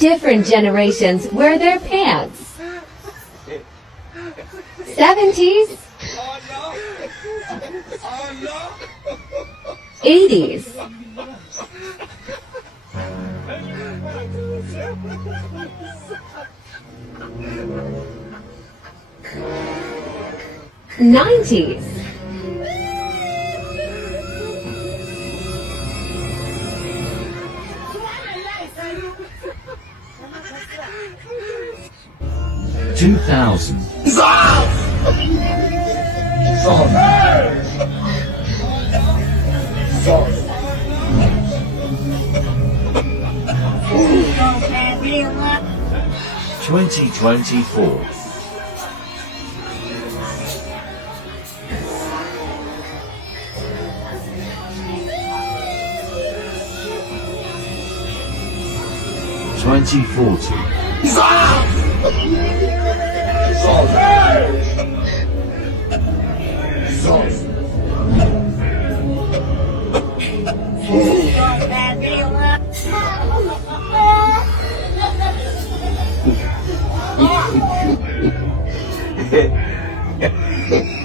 different generations wear their pants? 70s? 80s? 90s? 2000. 2024. 2040. 嘿嘿嘿。